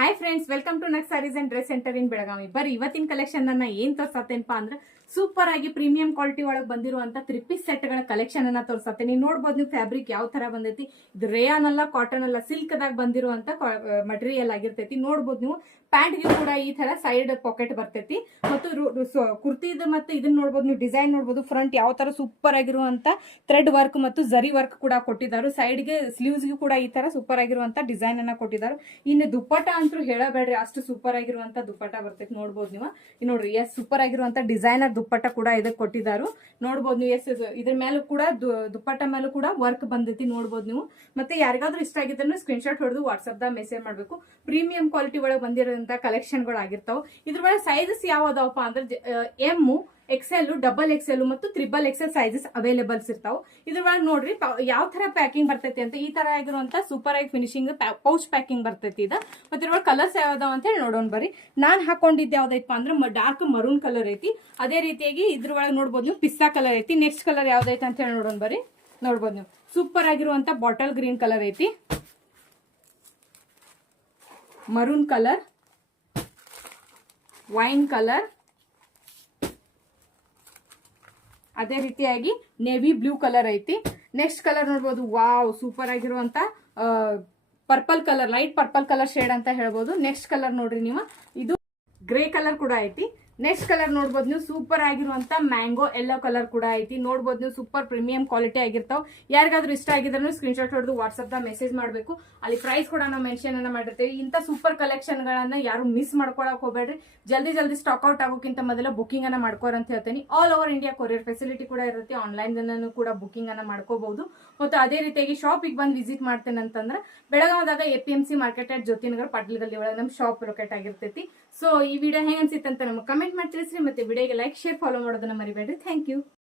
Hi friends, welcome to ನಕ್ sarees and dress centre in Belagavi. ಬರೀ ಇವತ್ತಿನ ಕಲೆಕ್ಷನ್ ಅನ್ನ ಏನ್ ತೋರ್ಸತ್ತೇನಪ್ಪ ಅಂದ್ರೆ ಸೂಪರ್ ಆಗಿ ಪ್ರೀಮಿಯಂ ಕ್ವಾಲಿಟಿ ಒಳಗೆ ಬಂದಿರುವಂತ 3 ಪೀಸ್ ಸೆಟ್ ಗಳ ಕಲೆಕ್ಷನ್ ಅನ್ನ ತೋರ್ಸತ್ತೆ. ನೀವು ನೋಡ್ಬೋದು, ನೀವು ಫ್ಯಾಬ್ರಿಕ್ ಯಾವ ತರ ಬಂದೈತಿ. ಇದು ರೇಯಾನ್ ಅಲ್ಲ, ಕಾಟನ್ ಅಲ್ಲ, ಸಿಲ್ಕ್ ದಾಗ ಬಂದಿರುವಂತ ಮಟೀರಿಯಲ್ ಆಗಿರ್ತೈತಿ. ನೋಡ್ಬೋದು ನೀವು ಪ್ಯಾಂಟ್ ಗೆ ಕೂಡ ಈ ತರ ಸೈಡ್ ಪಾಕೆಟ್ ಬರ್ತೈತಿ. ಮತ್ತು ಕುರ್ತಿದ ಮತ್ತೆ ಇದನ್ನ ನೋಡ್ಬೋದು, ನೀವು ಡಿಸೈನ್ ನೋಡ್ಬೋದು. ಫ್ರಂಟ್ ಯಾವ ತರ ಸೂಪರ್ ಆಗಿರುವಂತ ಥ್ರೆಡ್ ವರ್ಕ್ ಮತ್ತು ಜರಿ ವರ್ಕ್ ಕೂಡ ಕೊಟ್ಟಿದ್ದಾರೆ. ಸೈಡ್ ಗೆ ಸ್ಲೀವ್ಸ್ ಗೆ ಕೂಡ ಈ ತರ ಸೂಪರ್ ಆಗಿರುವಂತ ಡಿಸೈನ್ ಅನ್ನ ಕೊಟ್ಟಿದ್ದಾರೆ. ಇನ್ನು ದುಪ್ಪಟ್ಟ ಅಂತೂ ಹೇಳಬೇಡ್ರಿ, ಅಷ್ಟು ಸೂಪರ್ ಆಗಿರುವಂತ ದುಪ್ಪಟ್ಟ ಬರ್ತೈತಿ. ನೋಡ್ಬೋದು ನೀವು. ನೋಡ್ರಿ, ಎಸ್ ಸೂಪರ್ ಆಗಿರುವಂತ ಡಿಸೈನರ್ ದುಪ್ಪಟ್ಟ ಕೂಡ ಇದಕ್ಕೆ ಕೊಟ್ಟಿದ್ದಾರೆ. ನೋಡ್ಬೋದು ನೀವು. ಎಸ್ ಇದ್ರ ಮೇಲೂ ಕೂಡ ದುಪ್ಪಟ್ಟ ಮೇಲೂ ಕೂಡ ವರ್ಕ್ ಬಂದೈತಿ. ನೋಡ್ಬೋದು ನೀವು. ಮತ್ತೆ ಯಾರಿಗಾದ್ರೂ ಇಷ್ಟ ಆಗಿದ್ರೆ ಸ್ಕ್ರೀನ್ ಶಾಟ್ ಹೊಡೆದು ವಾಟ್ಸ್ಆಪ್ ದಾಗ ಮೆಸೇಜ್ ಮಾಡ್ಬೇಕು. ಪ್ರೀಮಿಯಂ ಕ್ವಾಲಿಟಿ ಒಳಗೆ ಬಂದಿರೋಂತ ಕಲೆಕ್ಷನ್ ಗಳು ಆಗಿರ್ತಾವ. ಇದ್ರ ಒಳಗೆ ಸೈಜಸ್ ಯಾವ ಅದಾವಪ್ಪ ಅಂದ್ರೆ ಎಮ್, ಎಕ್ಸೆಲ್, ಡಬಲ್ ಎಕ್ಸೆಲ್ ಮತ್ತು ತ್ರಿಬಲ್ ಎಕ್ಸೆಲ್ ಸೈಜಸ್ ಅವೈಲೇಬಲ್ಸ್ ಇರ್ತಾವ. ಇದ್ರ ಒಳಗೆ ನೋಡ್ರಿ ಯಾವ ತರ ಪ್ಯಾಕಿಂಗ್ ಬರ್ತೈತಿ ಅಂತ. ಈ ತರ ಆಗಿರುವಂತ ಸೂಪರ್ ಆಗಿ ಫಿನಿಶಿಂಗ್ ಪೌಚ್ ಪ್ಯಾಕಿಂಗ್ ಬರ್ತೈತಿ ಇದು. ಮತ್ತೆ ಇದ್ರ ಕಲರ್ಸ್ ಯಾವ್ದಾವ ಅಂತ ಹೇಳಿ ನೋಡೋಣ ಬರ್ರಿ. ನಾನ್ ಹಾಕೊಂಡಿದ್ದೆ ಯಾವ್ದೈತಪ್ಪ ಅಂದ್ರೆ ಡಾರ್ಕ್ ಮರೂನ್ ಕಲರ್ ಐತಿ. ಅದೇ ರೀತಿಯಾಗಿ ಇದ್ರ ಒಳಗೆ ನೋಡ್ಬೋದು ನೀವು ಪಿಸ್ತಾ ಕಲರ್ ಐತಿ. ನೆಕ್ಸ್ಟ್ ಕಲರ್ ಯಾವ್ದೈತೆ ಅಂತ ಹೇಳಿ ನೋಡೋಣ ಬರ್ರಿ. ನೋಡ್ಬೋದು ನೀವು ಸೂಪರ್ ಆಗಿರುವಂತ ಬಾಟಲ್ ಗ್ರೀನ್ ಕಲರ್ ಐತಿ, ಮರೂನ್ ಕಲರ್, ವೈನ್ ಕಲರ್, ಅದೇ ರೀತಿಯಾಗಿ ನೇವಿ ಬ್ಲೂ ಕಲರ್ ಐತಿ. ನೆಕ್ಸ್ಟ್ ಕಲರ್ ನೋಡ್ಬೋದು, ವಾವ್ ಸೂಪರ್ ಆಗಿರುವಂತ purple colour, light purple colour shade ಅಂತ ಹೇಳ್ಬೋದು. ನೆಕ್ಸ್ಟ್ ಕಲರ್ ನೋಡ್ರಿ ನೀವು, ಇದು ಗ್ರೇ ಕಲರ್ ಕೂಡ ಐತಿ. ನೆಕ್ಸ್ಟ್ ಕಲರ್ ನೋಡ್ಬೋದು ನೀವು, ಸೂಪರ್ ಆಗಿರುವಂತ ಮ್ಯಾಂಗೋ ಎಲ್ಲೋ ಕಲರ್ ಕೂಡ ಐತಿ. ನೋಡ್ಬೋದು ನೀವು, ಸೂಪರ್ ಪ್ರೀಮಿಯಂ ಕ್ವಾಲಿಟಿ ಆಗಿರ್ತಾವ. ಯಾರಿಗಾದ್ರೂ ಇಷ್ಟ ಆಗಿದ್ರೆ ಸ್ಕ್ರೀನ್ ಶಾಟ್ ಹೊಡೆದು ವಾಟ್ಸ್ಆಪ್ ದಾಗ ಮೆಸೇಜ್ ಮಾಡಬೇಕು. ಅಲ್ಲಿ ಪ್ರೈಸ್ ಕೂಡ ನಾವು ಮೆನ್ಷನ್ ಅನ್ನ ಮಾಡಿರ್ತೇವೆ. ಇಂಥ ಸೂಪರ್ ಕಲೆಕ್ಷನ್ ಗಳನ್ನ ಯಾರು ಮಿಸ್ ಮಾಡ್ಕೊಳಕ್ ಹೋಗ್ಬೇಡ್ರಿ. ಜಲ್ದಿ ಸ್ಟಾಕ್ ಔಟ್ ಆಗೋಕ್ಕಿಂತ ಮೊದಲ ಬುಕಿಂಗ್ ಅನ್ನ ಮಾಡ್ಕೋರ ಅಂತ ಹೇಳ್ತೀನಿ. All over India courier facility ಕೂಡ ಇರುತ್ತೆ. ಆನ್ಲೈನ್ ಕೂಡ ಬುಕಿಂಗ್ ಅನ್ನ ಮಾಡ್ಕೋಬಹುದು. ಮತ್ತು ಅದೇ ರೀತಿಯಾಗಿ ಶಾಪಿಗೆ ಬಂದು ವಿಸಿಟ್ ಮಾಡ್ತೇನೆ ಅಂತಂದ್ರೆ ಬೆಳಗಾವದಾಗ APMC ಮಾರ್ಕೆಟ್ ಅಟ್ ಜ್ಯೋತಿನಗರ್ ಪಟ್ಲದಲ್ಲಿ ಒಳಗೆ ನಮ್ಮ ಶಾಪ್ ಲೊಕೇಟ್ ಆಗಿರ್ತೈತಿ. ಸೊ ಈ ವಿಡಿಯೋ ಹೆಂಗ್ ಅನ್ಸಿತ್ತು ಅಂತ ನಮಗೆ ಕಮೆಂಟ್ ಮಾಡಿ ತಿಳಿಸ್ರಿ. ಮತ್ತೆ ವಿಡಿಯೋಗೆ ಲೈಕ್, ಶೇರ್, ಫಾಲೋ ಮಾಡೋದನ್ನ ಮರಿಬೇಡ್ರಿ. Thank you.